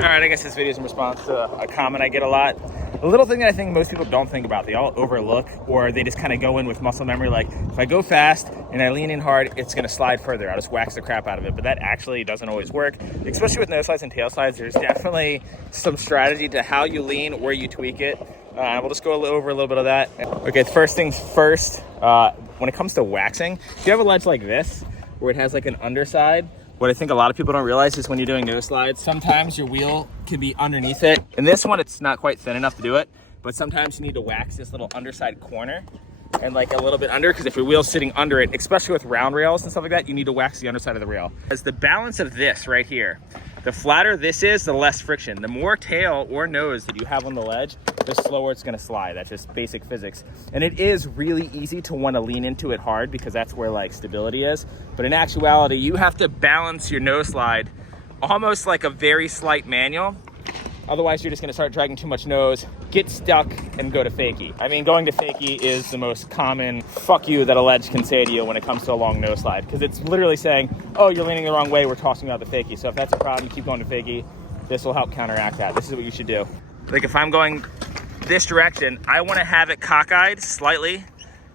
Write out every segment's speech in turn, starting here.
All right, I guess this video is in response to a comment I get a lot. A little thing that I think most people don't think about, they all overlook, or they just kind of go in with muscle memory, like if I go fast and I lean in hard, it's gonna slide further. I'll just wax the crap out of it, but that actually doesn't always work, especially with nose slides and tail slides. There's definitely some strategy to how you lean, where you tweak it. We'll just go over a little bit of that. Okay, first things first, when it comes to waxing, if you have a ledge like this, where it has like an underside, what I think a lot of people don't realize is when you're doing nose slides, sometimes your wheel can be underneath it. In this one, it's not quite thin enough to do it, but sometimes you need to wax this little underside corner and like a little bit under, because if your wheel's sitting under it, especially with round rails and stuff like that, you need to wax the underside of the rail. As the balance of this right here, the flatter this is, the less friction. The more tail or nose that you have on the ledge, the slower it's gonna slide. That's just basic physics. And it is really easy to wanna lean into it hard because that's where like stability is. But in actuality, you have to balance your nose slide almost like a very slight manual. Otherwise, you're just gonna start dragging too much nose, get stuck, and go to fakie. I mean, going to fakie is the most common fuck you that a ledge can say to you when it comes to a long nose slide, because it's literally saying, oh, you're leaning the wrong way, we're tossing you out the fakie. So if that's a problem, you keep going to fakie. This will help counteract that. This is what you should do. Like if I'm going this direction, I wanna have it cockeyed slightly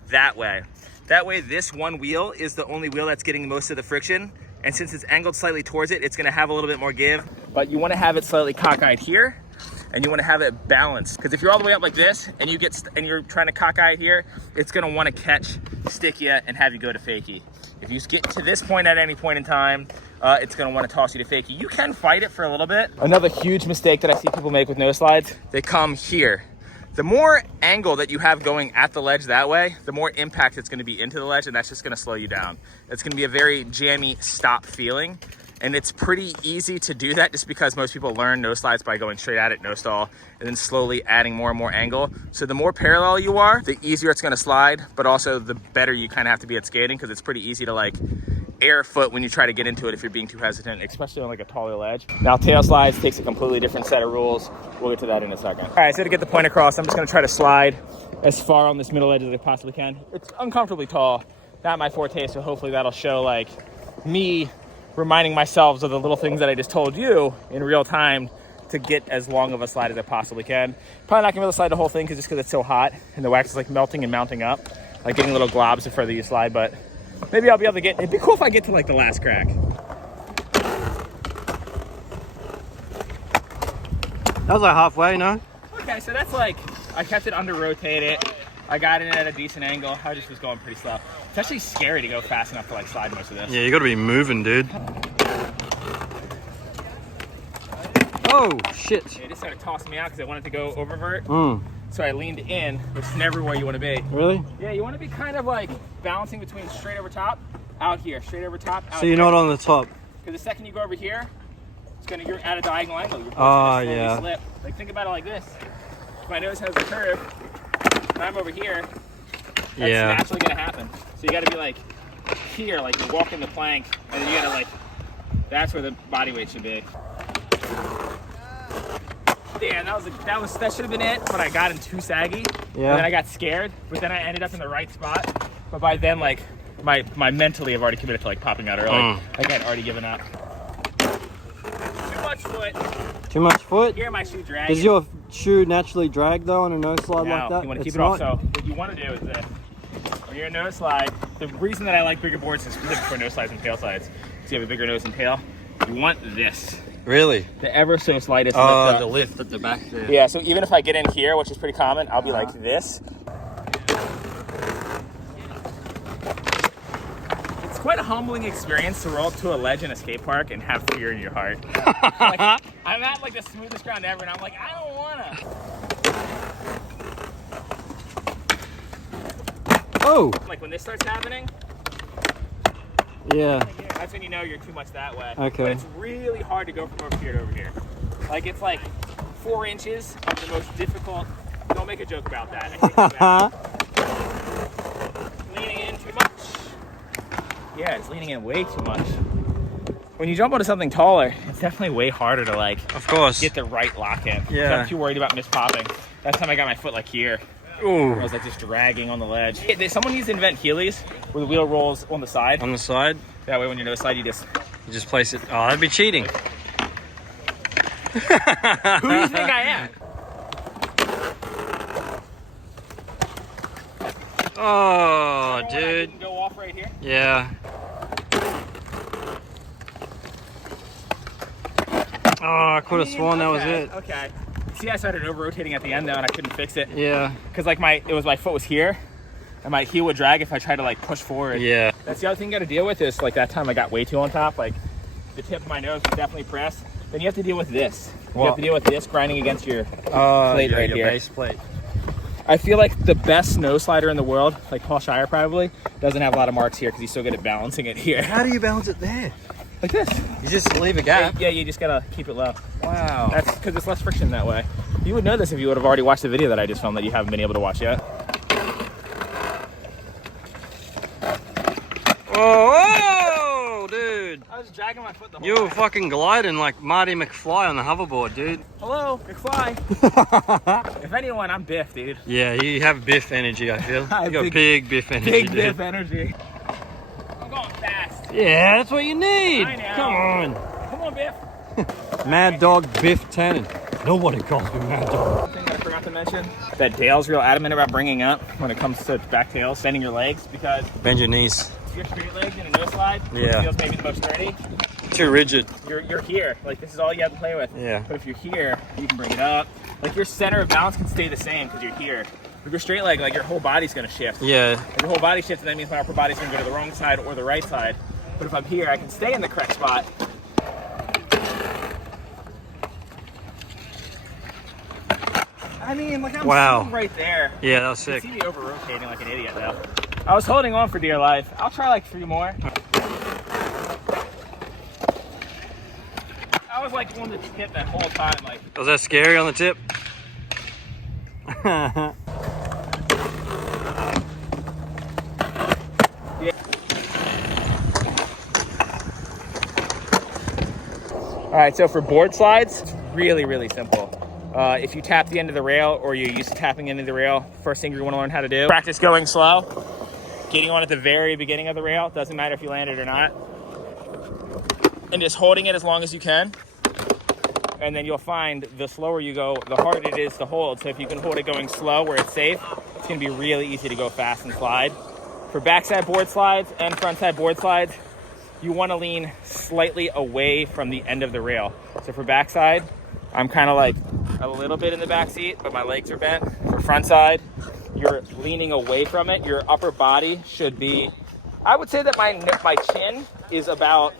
that way. That way, this one wheel is the only wheel that's getting most of the friction. And since it's angled slightly towards it, it's gonna have a little bit more give, but you wanna have it slightly cockeyed here, and you wanna have it balanced. Because if you're all the way up like this, and you're trying to cockeye here, it's gonna wanna catch, stick you, and have you go to fakie. If you get to this point at any point in time, it's gonna wanna toss you to fakie. You can fight it for a little bit. Another huge mistake that I see people make with nose slides, they come here. The more angle that you have going at the ledge that way, the more impact it's gonna be into the ledge, and that's just gonna slow you down. It's gonna be a very jammy stop feeling, and it's pretty easy to do that just because most people learn nose slides by going straight at it, no stall, and then slowly adding more and more angle. So the more parallel you are, the easier it's gonna slide, but also the better you kind of have to be at skating, because it's pretty easy to like air foot when you try to get into it if you're being too hesitant, especially on like a taller ledge. Now tail slides takes a completely different set of rules. We'll get to that in a second. All right, so to get the point across, I'm just gonna try to slide as far on this middle edge as I possibly can. It's uncomfortably tall, not my forte, so hopefully that'll show like me reminding myself of the little things that I just told you in real time to get as long of a slide as I possibly can. Probably not gonna be able to slide the whole thing because it's so hot and the wax is like melting and mounting up, like getting little globs the further you slide, but maybe I'll be able to get, it'd be cool if I get to like the last crack. That was like halfway, no? Okay, so that's like, I kept it under rotated. I got in at a decent angle. I just was going pretty slow. It's actually scary to go fast enough to like slide most of this. Yeah, you gotta be moving, dude. Oh, shit. It just started tossing me out because I wanted to go oververt. Mm. So I leaned in, which is never where you want to be. Really? Yeah, you want to be kind of like balancing between straight over top, out here, straight over top, out So you're not on the top? Because the second you go over here, you're at a diagonal angle. You're yeah. slip. Like think about it like this. My nose has a curve, and I'm over here. That's naturally gonna happen. So you gotta be like here, like you're walking the plank, and then you gotta like, that's where the body weight should be. Damn, that should have been it, but I got in too saggy. Yeah. And then I got scared, but then I ended up in the right spot. But by then, like, my mentally have already committed to like popping out early. Like I'd already given up. Too much foot. Too much foot? Hear my shoe dragging. Does your shoe naturally drag though on a nose slide like that? You want to keep it off. So what you want to do is this. When you're a nose slide, the reason that I like bigger boards is specific for nose slides and tail slides. So you have a bigger nose and tail. You want this. Really? The ever so slightest. The lift at the back there. Yeah, so even if I get in here, which is pretty common, I'll be like this. It's quite a humbling experience to roll up to a ledge in a skate park and have fear in your heart. Like, I'm at like the smoothest ground ever, and I'm like, I don't wanna. Oh! Like when this starts happening. Yeah. That's when you know you're too much that way. Okay. But it's really hard to go from over here to over here. Like it's like 4 inches of the most difficult. Don't make a joke about that. I think leaning in too much. Yeah, it's leaning in way too much. When you jump onto something taller, it's definitely way harder to like, of course, get the right lock in. Yeah. So I'm too worried about mispopping. That time I got my foot like here. Ooh. I was like just dragging on the ledge. Someone needs to invent Heelys where the wheel rolls on the side. On the side? That way when you're nose slide, you just place it. Oh, that'd be cheating. Who do you think I am? Oh, You dude. can go off right here. Yeah. Oh, I could have sworn that was it. Okay. See, I started over rotating at the end though, and I couldn't fix it. Yeah. Because like my foot was here, and my heel would drag if I tried to like push forward. Yeah. That's the other thing you got to deal with is like that time I got way too on top. Like the tip of my nose was definitely pressed. Then you have to deal with this. You have to deal with this grinding against your plate right your here. base plate. I feel like the best snow slider in the world, like Paul Shire probably, doesn't have a lot of marks here because he's so good at balancing it here. How do you balance it there? Like this. You just leave a gap. Yeah, you just gotta keep it low. Wow. That's because it's less friction that way. You would know this if you would have already watched the video that I just filmed that you haven't been able to watch yet. Oh, dude. I was dragging my foot the whole You were time. fucking gliding like Marty McFly on the hoverboard, dude. Hello, McFly. If anyone, I'm Biff, dude. Yeah, you have Biff energy, I feel. I You got big- big Biff energy, Big dude. Biff energy. I'm going fast. Yeah, that's what you need. I know. Come on. Come on, Biff. Mad Dog Biff Tannen. Nobody calls me Mad Dog. One thing that I forgot to mention that Dale's real adamant about bringing up when it comes to back tails, bending your legs, because Bend your knees. if you're straight legged in a no slide, Yeah. it feels maybe the most sturdy. Too rigid. You're here. Like this is all you have to play with. Yeah. But if you're here, you can bring it up. Like your center of balance can stay the same because you're here. If you're straight leg, like your whole body's gonna shift. Yeah. If your whole body shifts, and that means my upper body's gonna go to the wrong side or the right side. But if I'm here, I can stay in the correct spot. I mean, like I'm Wow. sitting right there. Yeah, that was You sick. see me over rotating like an idiot though. I was holding on for dear life. I'll try like 3 more. I was like on the tip that whole time, like. Was that scary on the tip? All right, so for board slides, it's really, really simple. If you tap the end of the rail or you're used to tapping into the rail, first thing you're gonna learn how to do, practice going slow, getting on at the very beginning of the rail, doesn't matter if you land it or not, and just holding it as long as you can. And then you'll find the slower you go, the harder it is to hold. So if you can hold it going slow where it's safe, it's gonna be really easy to go fast and slide. For backside board slides and frontside board slides, you wanna lean slightly away from the end of the rail. So for backside, I'm kind of like a little bit in the back seat, but my legs are bent. For front side, you're leaning away from it. Your upper body should be, I would say that my chin is about,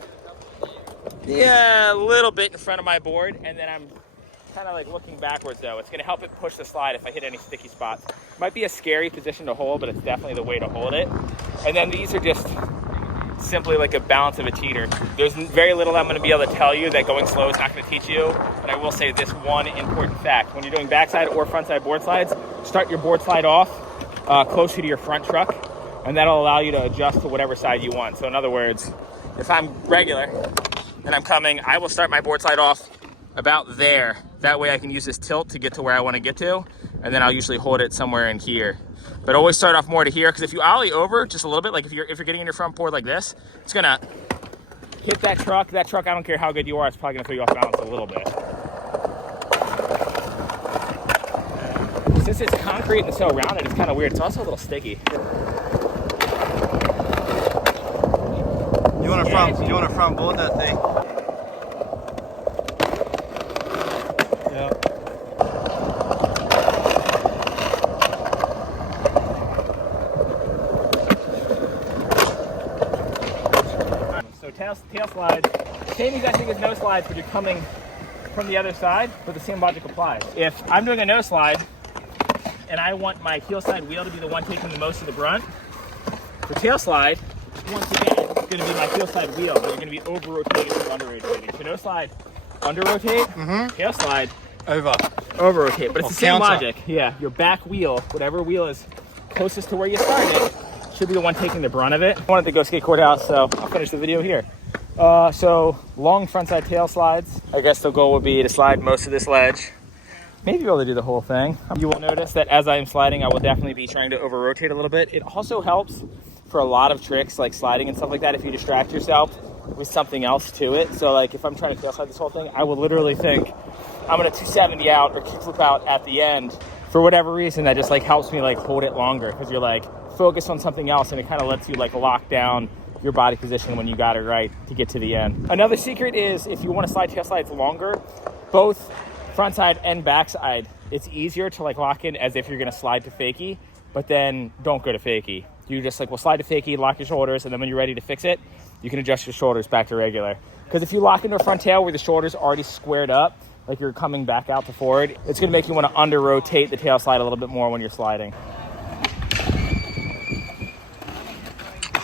a little bit in front of my board, and then I'm kind of like looking backwards though. It's gonna help it push the slide if I hit any sticky spots. Might be a scary position to hold, but it's definitely the way to hold it. And then these are just simply like a balance of a teeter. There's very little I'm going to be able to tell you that going slow is not going to teach you, but I will say this one important fact. When you're doing backside or frontside board slides, start your board slide off closer to your front truck, and that'll allow you to adjust to whatever side you want. So in other words, if I'm regular and I'm coming, I will start my board slide off about there. That way I can use this tilt to get to where I want to get to, and then I'll usually hold it somewhere in here. But always start off more to here, because if you ollie over just a little bit, like if you're getting in your front board like this, it's gonna hit that truck. That truck, I don't care how good you are, it's probably gonna throw you off balance a little bit. Since it's concrete and so rounded, it's kind of weird. It's also a little sticky. You want to front board that thing? Yeah. So tail slides, same exact thing as no slides, but you're coming from the other side, but the same logic applies. If I'm doing a no slide and I want my heel side wheel to be the one taking the most of the brunt, for tail slide, once again, it's going to be my heel side wheel, but you're going to be over rotating or under rotating. So no slide, under rotate, tail slide, Over. over rotate. But it's Or the same counter. logic. Yeah, your back wheel, whatever wheel is closest to where you started, should be the one taking the brunt of it. I wanted to go skate courthouse, so I'll finish the video here. So long frontside tail slides. I guess the goal would be to slide most of this ledge. Maybe be able to do the whole thing. You will notice that as I am sliding, I will definitely be trying to over rotate a little bit. It also helps for a lot of tricks like sliding and stuff like that. If you distract yourself, with something else to it. So like if I'm trying to tail slide this whole thing, I will literally think I'm gonna 270 out or kickflip out at the end for whatever reason. That just like helps me like hold it longer, because you're like focused on something else, and it kind of lets you like lock down your body position when you got it right to get to the end. Another secret is if you want to slide tail slides longer, both front side and back side, it's easier to like lock in as if you're gonna slide to fakie, but then don't go to fakie. You just like will slide to fakie, lock your shoulders, and then when you're ready to fix it, you can adjust your shoulders back to regular. Because if you lock into a front tail where the shoulders are already squared up, like you're coming back out to forward, it's gonna make you want to under rotate the tail slide a little bit more when you're sliding.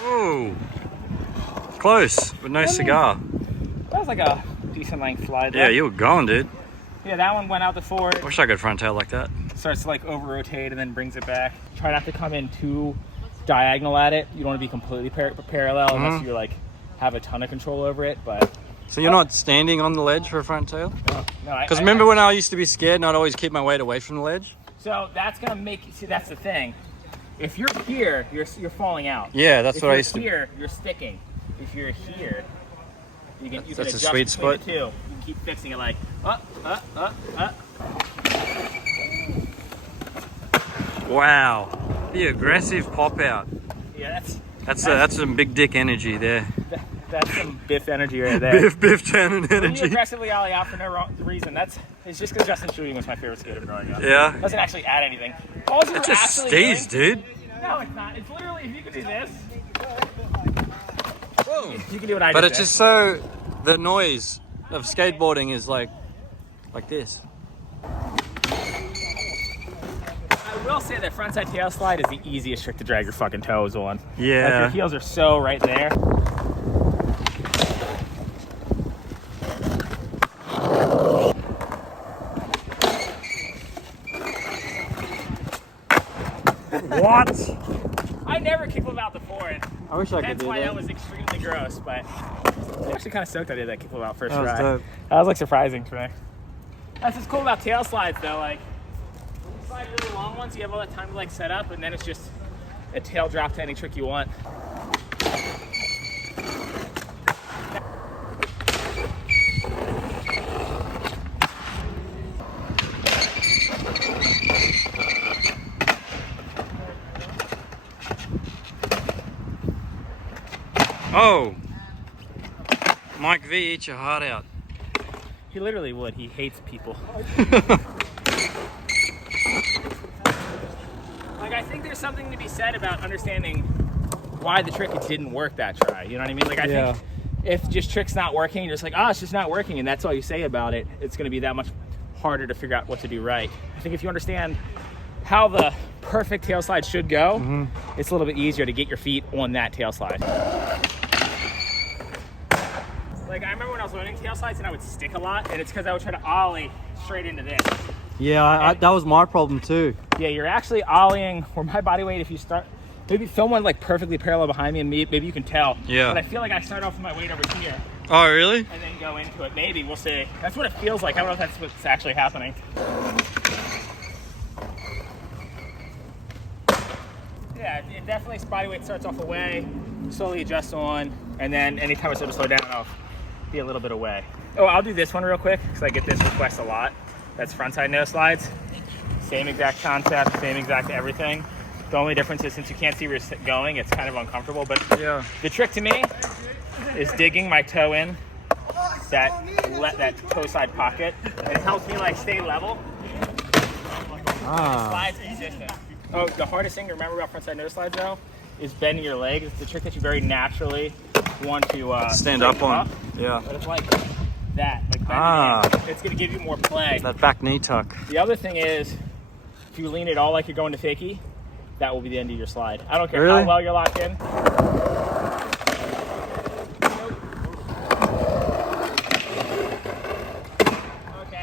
Ooh. Close, but no cigar. That was like a decent length slide. Yeah, you were going, dude. Yeah, that one went out the forward. Wish I could front tail like that. Starts to like over rotate and then brings it back. Try not to come in too diagonal at it. You don't want to be completely parallel unless you like have a ton of control over it. But so you're not standing on the ledge for a front tail? No. Because remember when I used to be scared and I'd always keep my weight away from the ledge? So that's gonna make you see. That's the thing. If you're here, you're falling out. Yeah, that's if what I you're used to. Here, you're sticking. If you're here, you can That's adjust a sweet between spot. the two. You can keep fixing it like up. Wow, the aggressive pop out. Yeah, That's some big dick energy there. that's some Biff energy right there. Biff Tannen When you energy. aggressively ollie out for no reason, it's just because Justin Shooting was my favorite skater growing up. Yeah. Doesn't actually add anything. All It's just steez, dude. No, it's not. It's literally, if you can do this, Whoa. you can do what I did. But it's just so, the noise of skateboarding is like this. I will say that frontside tail slide is the easiest trick to drag your fucking toes on. Yeah. Like your heels are so right there. What? I never kickflip out the forward. I wish I could That's do why that. that was extremely gross, but I'm actually kind of stoked I did that kickflip out first That was try. dope. That was like surprising to me. That's what's cool about tail slides though. Like when you slide really long ones, you have all that time to like set up, and then it's just a tail drop to any trick you want. Oh. Mike V, eat your heart out. He literally would. He hates people. Like, I think there's something to be said about understanding why the trick didn't work that try. You know what I mean? Like, I think if just trick's not working, you're just like, oh, it's just not working, and that's all you say about it, it's going to be that much harder to figure out what to do right. I think if you understand how the perfect tail slide should go, it's a little bit easier to get your feet on that tail slide. Like, I remember when I was learning tail slides and I would stick a lot, and it's because I would try to ollie straight into this. Yeah, that was my problem too. Yeah, you're actually ollieing where my body weight, if you start, maybe film one like perfectly parallel behind me and maybe you can tell. Yeah. But I feel like I start off with my weight over here Oh, really? and then go into it. Maybe, we'll see. That's what it feels like. I don't know if that's what's actually happening. Yeah, it definitely, body weight starts off away, slowly adjusts on, and then anytime I start to slow down, I'll be a little bit away. Oh, I'll do this one real quick because I get this request a lot. That's frontside no slides. Same exact concept, same exact everything. The only difference is since you can't see where you're going, it's kind of uncomfortable. But Yeah. the trick to me is digging my toe in that toe side pocket. It helps me like stay level. Slides consistent. Oh, the hardest thing to remember about frontside no slides though is bending your legs. It's the trick that you very naturally want to Stand up straighten on. Yeah. But it's like that, like bend it in. It's gonna give you more play. That back knee tuck. The other thing is, if you lean it all like you're going to fakie, that will be the end of your slide. I don't care Really? how well you're locked in. Okay.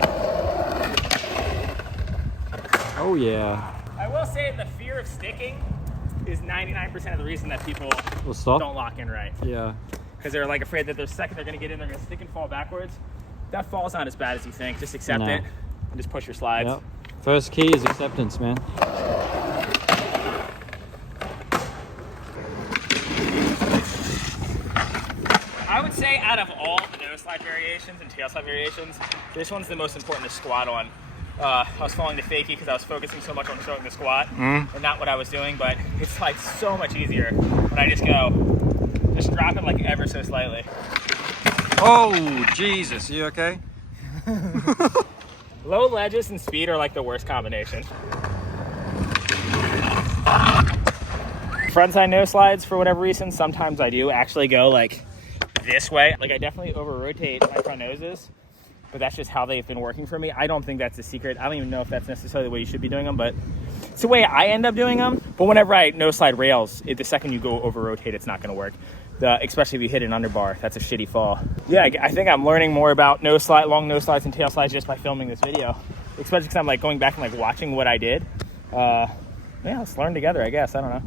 Oh yeah. I will say the fear of sticking is 99% of the reason that people We'll stop. don't lock in right. Yeah. Because they're like afraid that the second they're gonna get in, they're gonna stick and fall backwards. That fall's not as bad as you think. Just accept No. it and just push your slides. Yep. First key is acceptance, man. I would say out of all the nose slide variations and tail slide variations, this one's the most important to squat on. I was falling to fakie because I was focusing so much on showing the squat and not what I was doing, but it's like so much easier when I just drop it like ever so slightly. Oh, Jesus, you okay? Low ledges and speed are like the worst combination. Frontside nose slides, for whatever reason, sometimes I do actually go like this way. Like I definitely over rotate my front noses, but that's just how they've been working for me. I don't think that's the secret. I don't even know if that's necessarily the way you should be doing them, but it's the way I end up doing them. But whenever I nose slide rails, the second you go over rotate, it's not gonna work. Especially if you hit an underbar, that's a shitty fall. Yeah, I think I'm learning more about long nose slides and tail slides just by filming this video. Especially because I'm like going back and like watching what I did. Yeah, let's learn together, I guess. I don't know.